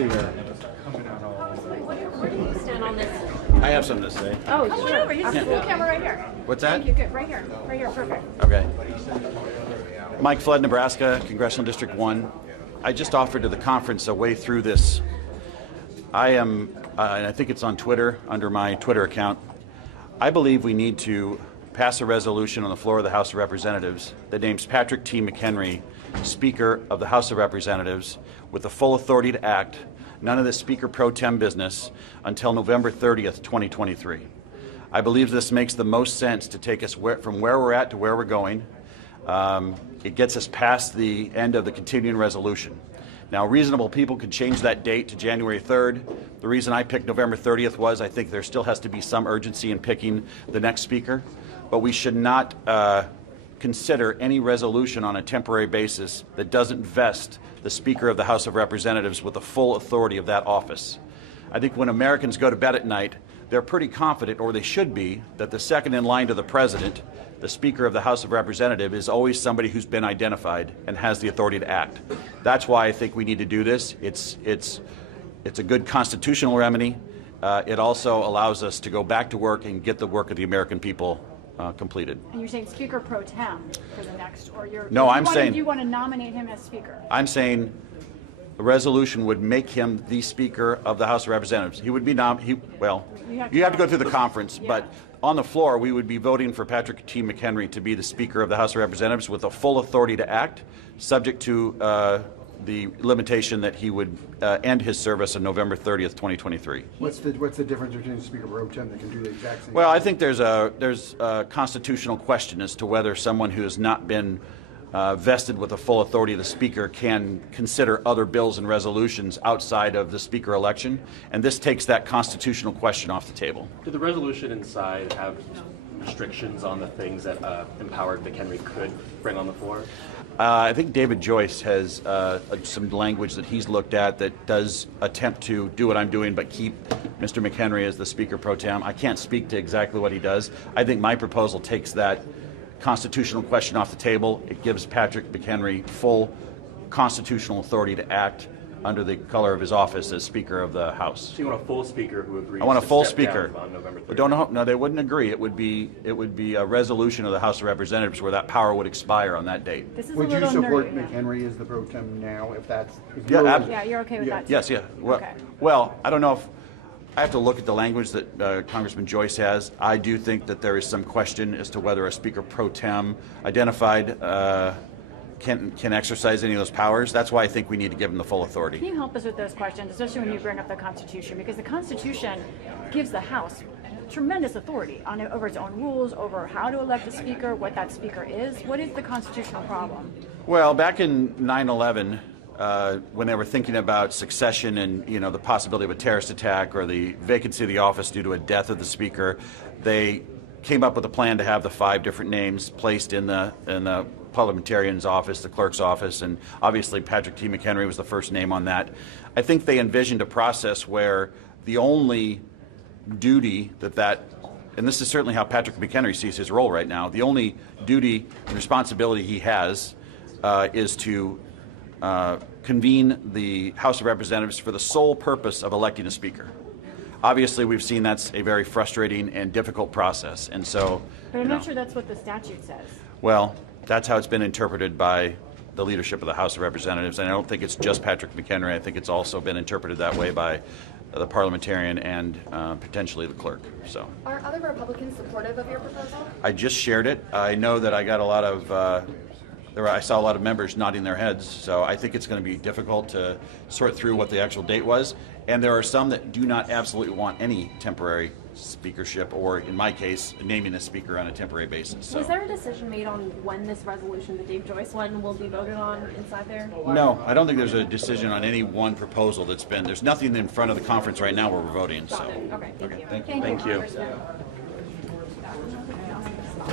see here. Where do you stand on this? I have something to say. Oh, Come on sure. over. Here's the full camera right here. What's that? Thank you. Good. Right here. Right here. Perfect. Okay. Mike Flood, Nebraska, Congressional District 1. I just offered to the conference a way through this. I am, and I think it's on Twitter, under my Twitter account. I believe we need to pass a resolution on the floor of the House of Representatives that names Patrick T. McHenry Speaker of the House of Representatives with the full authority to act, none of this Speaker pro tem business, until November 30th, 2023. I believe this makes the most sense to take us from where we're at to where we're going. It gets us past the end of the continuing resolution. Now, reasonable people could change that date to January 3rd. The reason I picked November 30th was I think there still has to be some urgency in picking the next speaker, but we should not consider any resolution on a temporary basis that doesn't vest the Speaker of the House of Representatives with the full authority of that office. I think when Americans go to bed at night, they're pretty confident, or they should be, that the second in line to the President, the Speaker of the House of Representatives, is always somebody who's been identified and has the authority to act. That's why I think we need to do this. It's a good constitutional remedy. It also allows us to go back to work and get the work of the American people completed. And you're saying Speaker pro tem for the next, or you're? No, I'm saying you want to nominate him as Speaker. I'm saying a resolution would make him the Speaker of the House of Representatives. He would be well, you have to go through the conference, yeah. But on the floor, we would be voting for Patrick T. McHenry to be the Speaker of the House of Representatives with the full authority to act, subject to the limitation that he would end his service on November 30th, 2023. What's the difference between the Speaker pro tem that can do the exact same? Well, I think there's a constitutional question as to whether someone who has not been vested with the full authority of the Speaker can consider other bills and resolutions outside of the Speaker election, and this takes that constitutional question off the table. Did the resolution inside have restrictions on the things that empowered McHenry could bring on the floor? I think David Joyce has some language that he's looked at that does attempt to do what I'm doing, but keep Mr. McHenry as the Speaker pro tem. I can't speak to exactly what he does. I think my proposal takes that constitutional question off the table. It gives Patrick McHenry full constitutional authority to act under the color of his office as Speaker of the House. So you want a full Speaker who agrees? I want a to full step Speaker. down on November 30th? Don't know. No, they wouldn't agree. It would be a resolution of the House of Representatives where that power would expire on that date. This is Would a you little support nerdy, McHenry as the pro tem now, if that's? Yeah, you're okay with that. Too. Yes, yeah. Well, Okay. well, I don't know if I have to look at the language that Congressman Joyce has. I do think that there is some question as to whether a Speaker pro tem identified can exercise any of those powers. That's why I think we need to give him the full authority. Can you help us with those questions, especially when you bring up the Constitution? Because the Constitution gives the House tremendous authority over its own rules, over how to elect a Speaker, what that Speaker is. What is the constitutional problem? Well, back in 9/11, when they were thinking about succession and the possibility of a terrorist attack or the vacancy of the office due to a death of the Speaker, they came up with a plan to have the 5 different names placed in the parliamentarian's office, the clerk's office, and obviously Patrick T. McHenry was the first name on that. I think they envisioned a process where the only duty and this is certainly how Patrick McHenry sees his role right now, the only duty and responsibility he has is to convene the House of Representatives for the sole purpose of electing a Speaker. Obviously, we've seen that's a very frustrating and difficult process, and so. But I'm not sure that's what the statute says. Well, that's how it's been interpreted by the leadership of the House of Representatives, and I don't think it's just Patrick McHenry. I think it's also been interpreted that way by the parliamentarian and potentially the clerk. So. Are other Republicans supportive of your proposal? I just shared it. I know that I got a lot of. I saw a lot of members nodding their heads, so I think it's going to be difficult to sort through what the actual date was. And there are some that do not absolutely want any temporary speakership, or in my case, naming a speaker on a temporary basis. So. Was there a decision made on when this resolution, the Dave Joyce one, will be voted on inside there? No, I don't think there's a decision on any one proposal that's been. There's nothing in front of the conference right now where we're voting. So. Okay, thank you. Thank you. Thank you. Thank you.